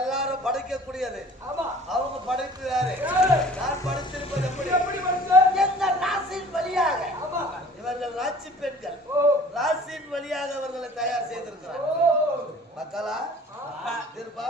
எல்லாரும் படைக்கக்கூடியது. அவங்க படைப்பு வேறு. நான் படைத்திருப்பது எப்படி ராசியின் வழியாக இவர்கள் ராசி பெண்கள் ராசியின் வழியாக அவர்களை தயார் செய்திருக்கிறார். மக்களா திருப்பா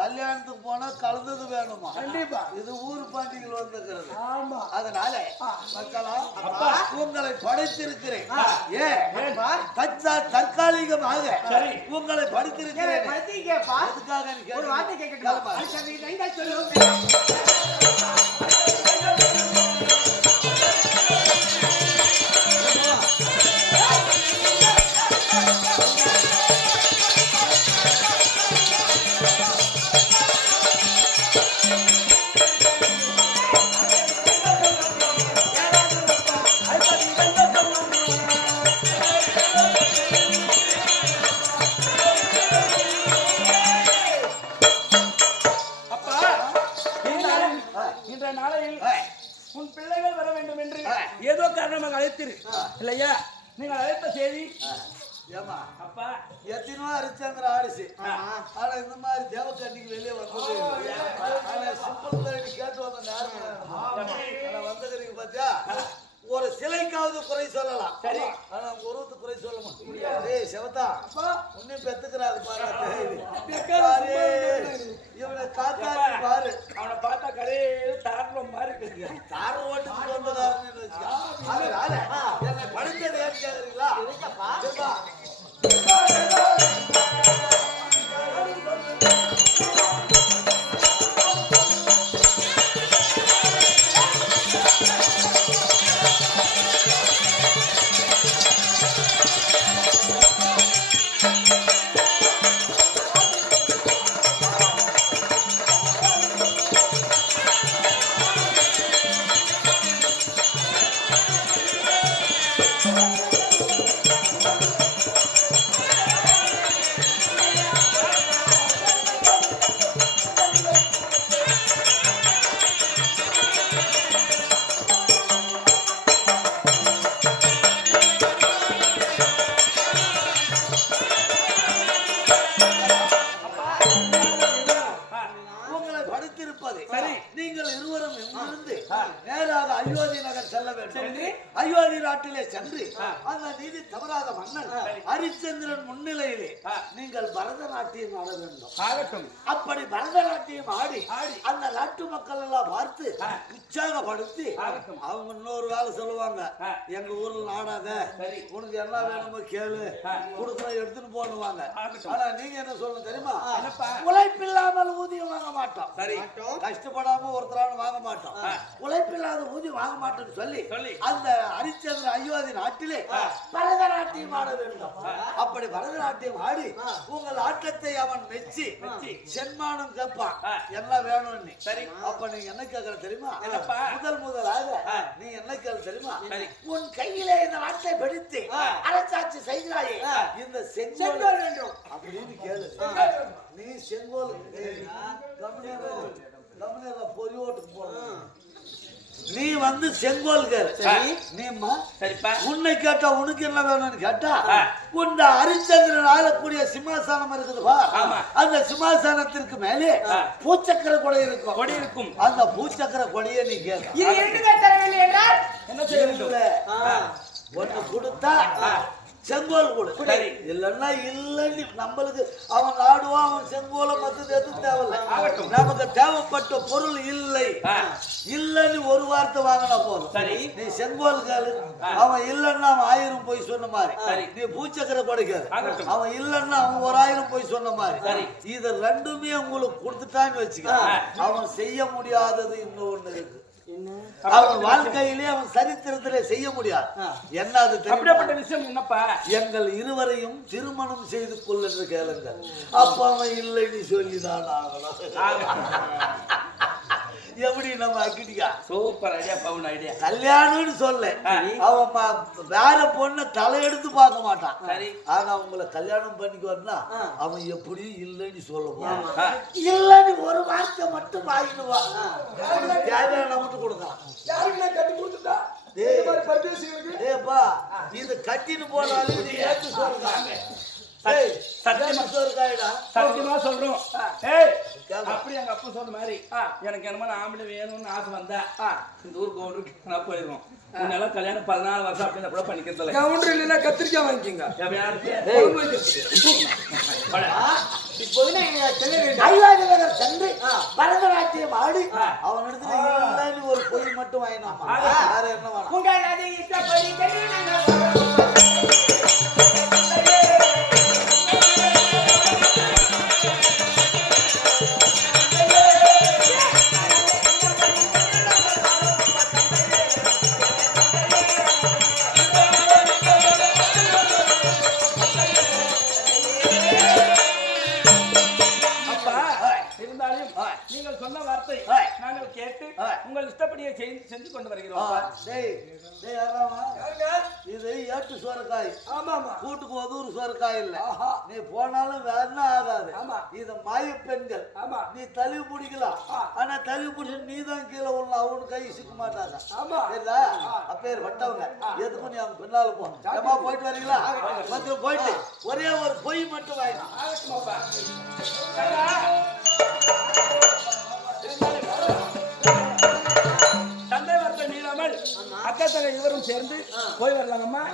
கல்யாணத்துக்கு போனா கலந்தது வேணுமா? கண்டிப்பா. இது ஊர் பாண்டிகள் வந்திருக்கிறது. ஆமா. அதனால மக்களா உங்களை படைத்திருக்கிறேன். தற்காலிகமாக உங்களை படைத்திருக்கிறேன். ஒரு வார்த்தை கேட்கணும். உன் பிள்ளைகள் வர வேண்டும் என்று ஏதோ காரணமாக அழைத்திரு இல்லையா? நீங்கள் அழைத்த செய்தி ஏமா அப்பா எத்தனோ ஹரிச்சந்திர ஆடிச்சு. ஆனா இந்த மாதிரி தேவக்கண்ணிக்கு வெளியே வந்தது. ஆனா சிம்பிள் கேட்டு வந்த நேரம் வந்துக்கிறீங்க பாத்தியா? ஒரு சிலைக்காவது குறை சொல்லலாம். சரி, ஆனா உருவத்துக்கு குறை சொல்ல முடியாது. செவத்தா உன்னையும் பெத்துக்கிறாரு பாரு. இவனை காத்தா பாரு. அவனை பார்த்தா கரையே தாரம் மாதிரி இருக்கு. தார ஓட்டுக்கு வந்ததாருன்னு என்னை படித்தது ஏன்னு கேக்குறீங்களா? அயோத்தி நகர் செல்ல வேண்டும். அயோத்தி நாட்டிலே சென்று அந்த நீதி தவறாத மன்னன் ஹரிச்சந்திரன் முன்னிலையிலே நீங்கள் பரதநாட்டியம் ஆட வேண்டும். அப்படி பரதநாட்டியம் ஆடி அந்த நாட்டு மக்கள் எல்லாம் பார்த்து உற்சாகப்படுத்தி அவங்க இன்னொரு வேலை சொல்லுவாங்க, எங்க ஊர்ல நாடாத, உனக்கு என்ன வேணுமோ கேளு, கொடுக்குற எடுத்துன்னு போடுவாங்க. ஆனா நீங்க என்ன சொல்லணும் தெரியுமா? உழைப்பில்லாமல் ஊதியம் வாங்க மாட்டோம், கஷ்டப்படாம ஒருத்தரான வாங்க மாட்டோம், உழைப்பில்லாத ஊதியம் வாங்க மாட்டோம்னு சொல்லி அந்த ஹரிச்சந்திர அயோத்தி நாட்டிலே பரதநாட்டியம் ஆட வேண்டும். அப்படி பரதநாட்டியம் ஆடி உங்கள் ஆட்டத்தை அவன் மெச்சி சென்மானம் கேட்பான், என்ன வேணும்னு. அப்ப நீங்க என்ன கேட்கற தெரியுமா? முதலாக நீ என்ன கேட்க தெரியுமா? உன் கையிலே இந்த நாட்டை பிடித்து அரசாட்சி செய்கிறாயே, இந்த செங்கோல் வேண்டும் அப்படின்னு கேளு. நீ செங்கோல் பொறி ஓட்டுக்கு போடணும். நீ வந்து செங்கோல் நீமா உன்னை கேட்டா உனக்கு என்ன வேணும்னு கேட்டா, உன் ஹரிச்சந்திரன் ஆளக்கூடிய சிம்மாசனம் இருக்குதுப்பா, அந்த சிம்மாசனத்திற்கு மேலே பூச்சக்கர கொடை இருக்கும். அந்த பூச்சக்கர கொடையை நீ கேட்க ஒன்னு கொடுத்தா செங்கோல் கூட இல்லன்னா இல்லன்னு நம்மளுக்கு அவன் ஆடுவான், அவன் செங்கோலை மத்தது எதுவும் தேவையில்லை. நமக்கு தேவைப்பட்ட பொருள் இல்லை இல்லன்னு ஒரு வார்த்தை வாங்கினா போதும். நீ செங்கோல் கேளு, அவன் இல்லன்னா அவன் 1000 போய் சொன்ன மாதிரி, நீ பூச்சக்கரை கொடுக்காது, அவன் இல்லன்னா அவன் 1000 போய் சொன்ன மாதிரி, இது ரெண்டுமே உங்களுக்கு கொடுத்துட்டான்னு வச்சுக்க, அவன் செய்ய முடியாதது இன்னொன்னு இருக்கு. அவன் வாழ்க்கையிலே அவன் சரித்திரத்திலே செய்ய முடியாது. என்ன அது அப்படிப்பட்ட விஷயம் என்னப்பா? எங்கள் இருவரையும் திருமணம் செய்து கொள் என்று கேளுங்கள். அப்ப அவன் இல்லைன்னு சொல்லிதான் ஆகணும். எப்படி நம்ம அக்கிட்டியா? சூப்பர் ஐடியா, பவுன் ஐடியா. கல்யாணம்னு சொல்ல அவன் வேற பொண்ணை தலையெடுத்து பார்க்க மாட்டான். சரி, ஆனா உங்களை கல்யாணம் பண்ணிக்குவான்னா அவன் எப்படியும் இல்லைன்னு சொல்லுவான். இல்லைன்னு ஒரு வார்த்தை மட்டும் வாங்கிடுவான், தேவையான மட்டும் கொடுக்கலாம். யாருக்குன்னா கட்டி கொடுத்துட்டா இது கட்டின்னு போனாலும் நீ ஏற்று சொல்றாங்க. சத்தியமா சொல்றோம், அப்படி எங்க அப்பா சொன்ன மாதிரி எனக்கு என்னமோ ஆம்பளை வேணும்னு ஆசை வந்தா இந்த ஊருக்கு ஒன்று நான் போயிடுவோம். உன்னால கல்யாணம் 14 வருஷம் அப்படின்னு கூட பண்ணிக்கிறதுல கவுண்டர் இல்லைன்னா கத்திரிக்காய் வாங்கிக்கோங்க. சென்று பரதநாட்டியம் ஆடி அவனிடத்துல ஒரு பொய் மட்டும் வாங்கினோம். வேற என்ன உங்கள் இஷ்டப்படியே செஞ்சு கொண்டு வருகிறோம். இது ஏட்டு சோரக்காய், கூட்டுக்கு ஒதூர் சோரக்காய் இல்ல. நீ போனாலும் வேற ஆகாது. இது மாய பெண்கள், நீ தழுவி பிடிக்கலாம். ஆனா தழுவி பிடிச்சு நீ தான் கீழே உள்ள அவனு கை சிக்க மாட்டாங்க. அப்பேர் பட்டவங்க எதுக்கும் நீ அவங்க பின்னால போ. போயிட்டு வரீங்களா? வந்து போயிட்டு ஒரே ஒரு பொய் மட்டும் வாங்கினா தந்தை வர்க்கம் நீளாமல் அக்கா தங்கை இவரும் சேர்ந்து போய் வரலாங்கம்மா.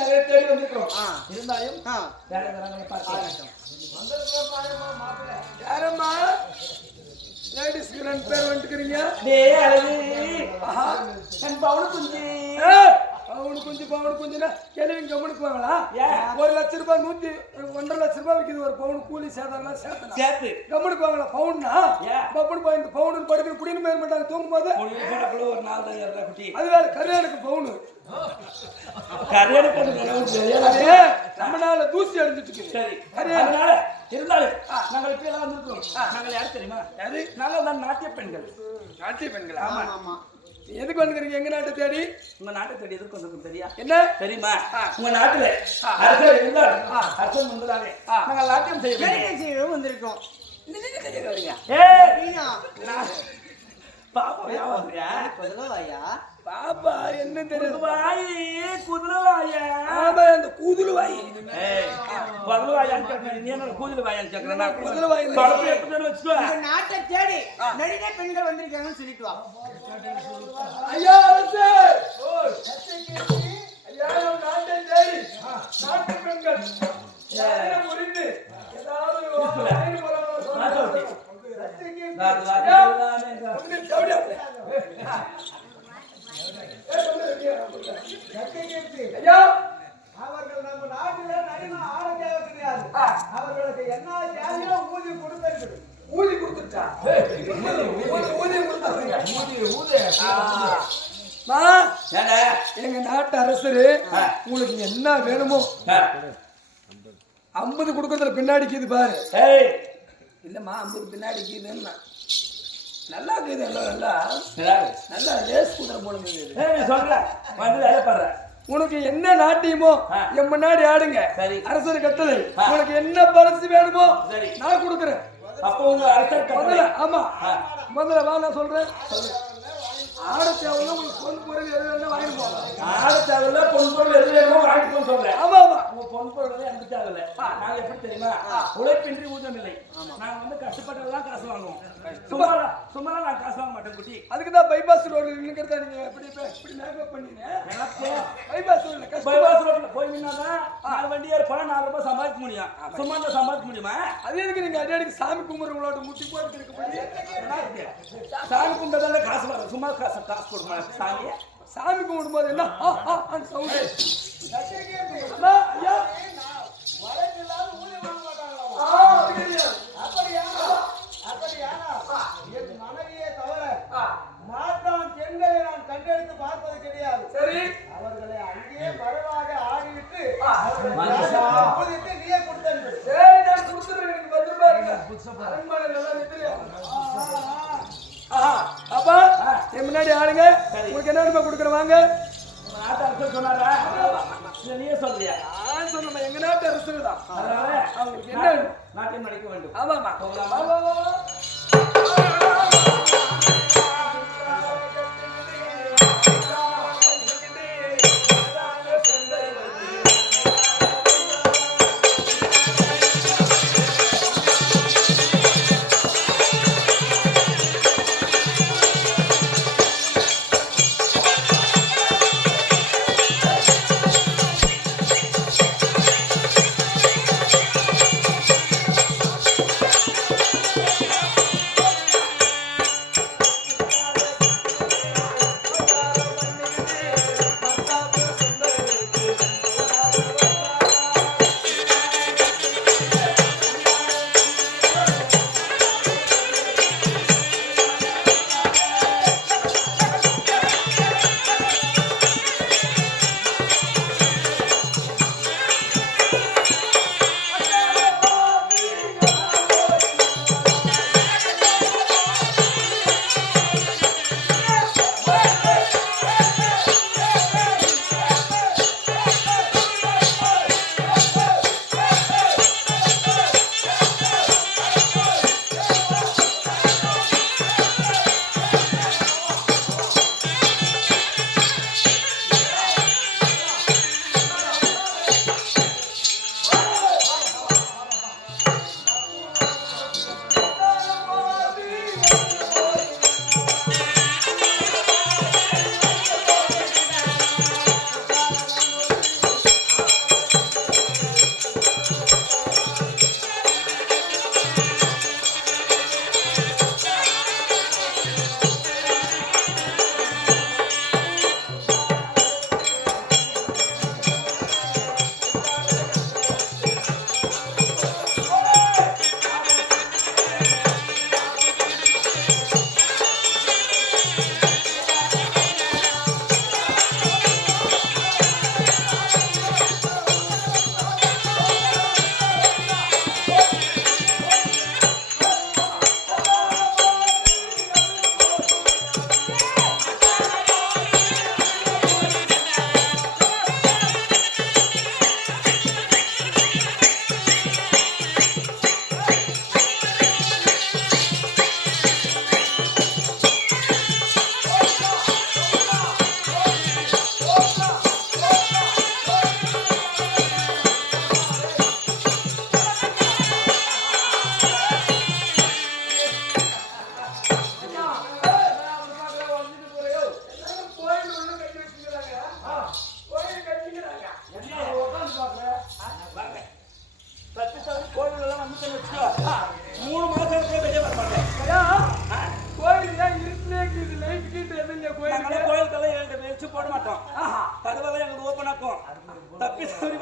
நிறைய தேடி வந்திருக்கிறோம் இருந்தாலும் வேற தரங்களை பார்க்கலாம் யாரம்மா லேடிஸ்க்கு 2 பேர் வந்துக்கிறீங்க டேய் அழகு என் பவுன் குஞ்சு பவுன் குஞ்சுனா கேள்வி கம்முனுக்குவாங்களா 1 லட்ச ரூபாய் 1.5 லட்ச ரூபாய் விற்கிது ஒரு பவுன் கூலி சேதாரம் சேர்த்து கம்முனுக்குவாங்களா பவுன்னா பப்புனு போய் இந்த பவுன் படுக்கிற குடின்னு மேல மாட்டாங்க தூங்கும் போது ஒரு 4 குட்டி அது வேற கல்யாணுக்கு பவுனு நம்ம நாள தூசி அடிஞ்சிட்டு இருக்கு சரி அதனால இருந்தாலும் நாங்கள் இப்ப எல்லாம் வந்திருக்கோம் நாங்கள் யாரு தெரியுமா யாரு நாங்கள் தான் நாட்டிய பெண்கள் ஆமா ஆமா எதுக்கு வந்துக்கிறீங்க எங்க நாட்டை தேடி உங்க நாட்டை தேடி எதுக்கு வந்திருக்கோம் தெரியா என்ன தெரியுமா உங்க நாட்டுல அரசர் இருந்தால் அரசன் முன்பதாக நாங்கள் நாட்டியம் செய்ய வந்திருக்கோம் பாப்பா என்ன தெரியும் குதிரவாயா அந்த கூதுலுவாய் நாட்டை தேடி நடிகை பெண்கள் வந்திருக்காங்கன்னு சொல்லிட்டு வா ஐயா நாட்டை தேடி நாட்டு பெண்கள் புரிந்து அவர்கள் நம்ம நாட்டில நடிகை ஆட தேவை கிடையாது அவர்களுக்கு என்ன தேவையோ ஊதி கொடுத்துட்டா எங்க நாட்டு அரசரு உங்களுக்கு என்ன வேணுமோ 50 கொடுக்கறதுல பின்னாடிக்குது பாரு இல்லம்மா 50 பின்னாடிக்குதுன்னா நல்லா இருக்குது நல்லா ரேஸ் குதிரை போடுங்க சொல்றேன் வந்து வேலை பாடுறேன் உனக்கு என்ன நாட்டியமோ என் முன்னாடி ஆடுங்க அரசர் கட்டளை உனக்கு என்ன பரிசு வேணுமோ நான் கொடுக்குறேன் அப்போ உங்க அரசர் ஆமா முதல்ல வா நான் சொல்றேன் ஆட தேவையில்ல உங்களுக்கு பொன் பொருள் எது வேணா வாங்கி போகலாம் ஆட தேவையில்ல பொன் பொருள் எது வேணுமோ வாங்கி போக சொல்றேன் ஆமா ஆமா உங்க பொன் பொருள் எனக்கு தேவையில்ல நாங்க எப்படி தெரியுமா உழைப்பின்றி ஊதியம் இல்லை நாங்க வந்து கஷ்டப்பட்டதான் காசு வாங்குவோம் சும்மா நான் காசு வாங்க மாட்டேன் குட்டி அதுக்கு தான் பைபாஸ் ரோட்ல நின்னுக்கிறதா நீங்க எப்படி மேக்கப் பண்ணீங்க பைபாஸ் ரோட்ல போய் நின்னாதான் 4 வண்டி ஏறி போனா 4 ரூபாய் சம்பாதிக்க முடியும் சும்மா தான் சம்பாதிக்க முடியுமா அது எதுக்கு நீங்க அடிக்கடி சாமி கும்பிடுறவங்களோட முட்டி போட்டு இருக்கப்படி சாமி கும்பிட்டதால காசு வரும் சும்மா காசு கொடுமா சாமி கும்பிடும் போது என்ன சவுண்ட் ஐயா மனைவியே தவிர மாற்றான் பெண்களை நான் கண்டெடுத்து பார்ப்பது கிடையாது சரி அவர்களை அங்கேயே மறைவாக ஆடிவிட்டு நீயே கொடுத்தேன் சரி நான் கொடுத்துறேன் எனக்கு 10 ரூபாய் அரண்மனை நல்லா நிற்கிறேன் அப்பா என் முன்னாடி ஆடுங்க உங்களுக்கு என்ன வேணுமா கொடுக்குறேன் வாங்க நாட்டு அரசு சொன்னாரா நீயே சொல்றியா நான் சொன்னேன் எங்க நாட்டு அரசு தான் அதனால அவங்களுக்கு என்ன நாட்டியம் நடிக்க வேண்டும் ஆமாமா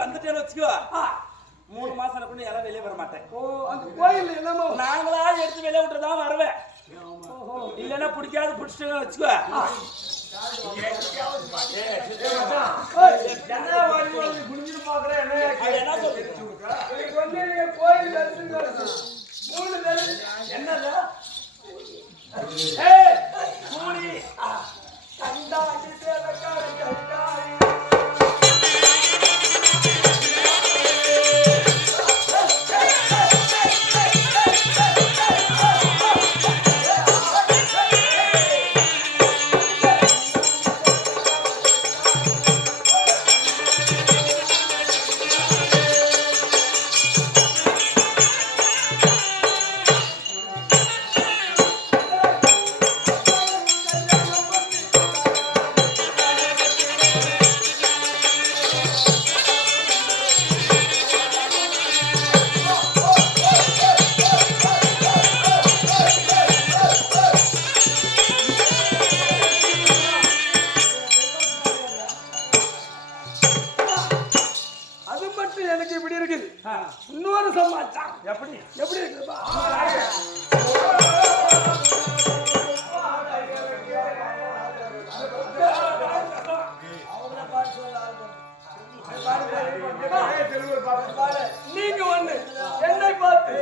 வந்துட்டேன்னு வச்சுக்கோ 3 மாசம் கூட யாரும் வெளியே வர மாட்டேன். ஓ அந்த கோயில் என்னமோ நாங்களா எடுத்து வெளியே விட்டுதான் வருவேன். இல்லைன்னா பிடிக்காது பிடிச்சிட்டு வச்சுக்கோ. என்ன வாடி குடிஞ்சிட்டு பாக்குறேன் என்ன சொல்றீங்க? கோயில் தரிசனம் 3 தரிசனம் என்னது? கூலி கண்டாடி சேவக்காரி கண்டாடி எனக்கு இப்படி இருக்குது. இன்னொரு சமாச்சாரம் எப்படி இருக்குப்பா? நீங்க ஒண்ணு என்னை பார்த்து